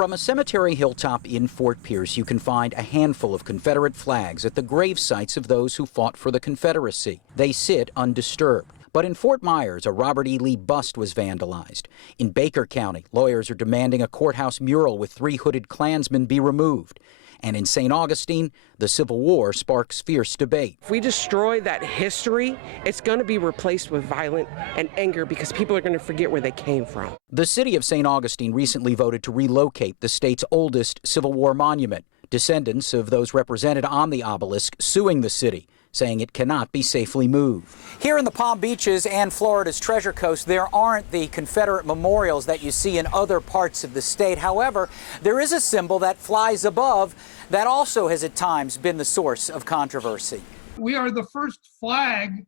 From a cemetery hilltop in Fort Pierce, you can find a handful of Confederate flags at the grave sites of those who fought for the Confederacy. They sit undisturbed. But in Fort Myers, a Robert E. Lee bust was vandalized. In Baker County, lawyers are demanding a courthouse mural with 3 hooded Klansmen be removed. And in St. Augustine, the Civil War sparks fierce debate. If we destroy that history, it's going to be replaced with violence and anger because people are going to forget where they came from. The city of St. Augustine recently voted to relocate the state's oldest Civil War monument. Descendants of those represented on the obelisk suing the city, saying it cannot be safely moved. Here in the Palm Beaches and Florida's Treasure Coast, there aren't the Confederate memorials that you see in other parts of the state. However, there is a symbol that flies above that also has at times been the source of controversy. We are the first flag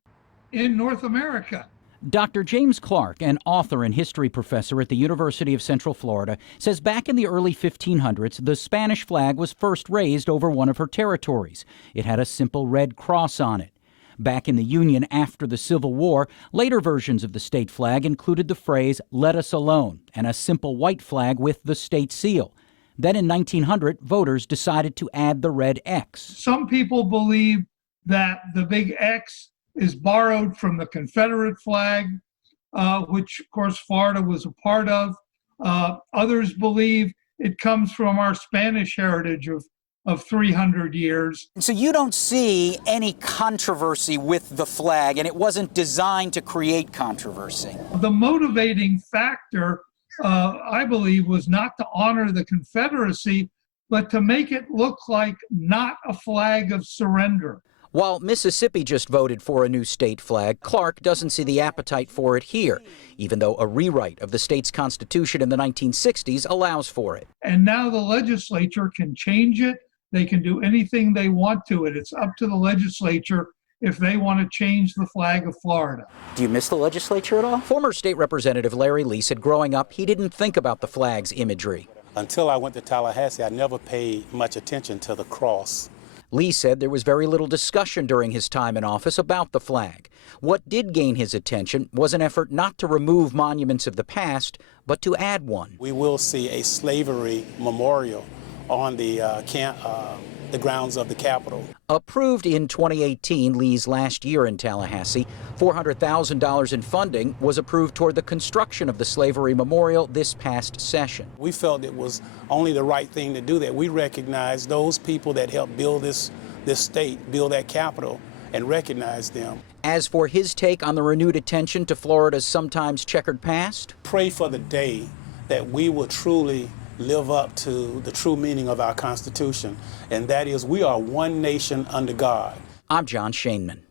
in North America. Dr. James Clark, an author and history professor at the University of Central Florida, says back in the early 1500s, the Spanish flag was first raised over one of her territories. It had a simple red cross on it. Back in the Union after the Civil War, later versions of the state flag included the phrase, "Let us alone," and a simple white flag with the state seal. Then in 1900, voters decided to add the red X. Some people believe that the big X is borrowed from the Confederate flag, which of course Florida was a part of. Others believe it comes from our Spanish heritage of 300 years. So you don't see any controversy with the flag, and it wasn't designed to create controversy. The motivating factor, I believe, was not to honor the Confederacy, but to make it look like not a flag of surrender. While Mississippi just voted for a new state flag, Clark doesn't see the appetite for it here, even though a rewrite of the state's constitution in the 1960s allows for it. And now the legislature can change it. They can do anything they want to it. It's up to the legislature if they want to change the flag of Florida. Do you miss the legislature at all? Former State Representative Larry Lee said growing up, he didn't think about the flag's imagery. Until I went to Tallahassee, I never paid much attention to the cross. Lee said there was very little discussion during his time in office about the flag. What did gain his attention was an effort not to remove monuments of the past, but to add one. We will see a slavery memorial on the grounds of the Capitol. Approved in 2018, Lee's last year in Tallahassee, $400,000 in funding was approved toward the construction of the slavery memorial this past session. We felt it was only the right thing to do that. We recognize those people that helped build this state, build that Capitol, and recognize them. As for his take on the renewed attention to Florida's sometimes checkered past, pray for the day that we will truly live up to the true meaning of our Constitution, and that is we are one nation under God. I'm Jon Shainman.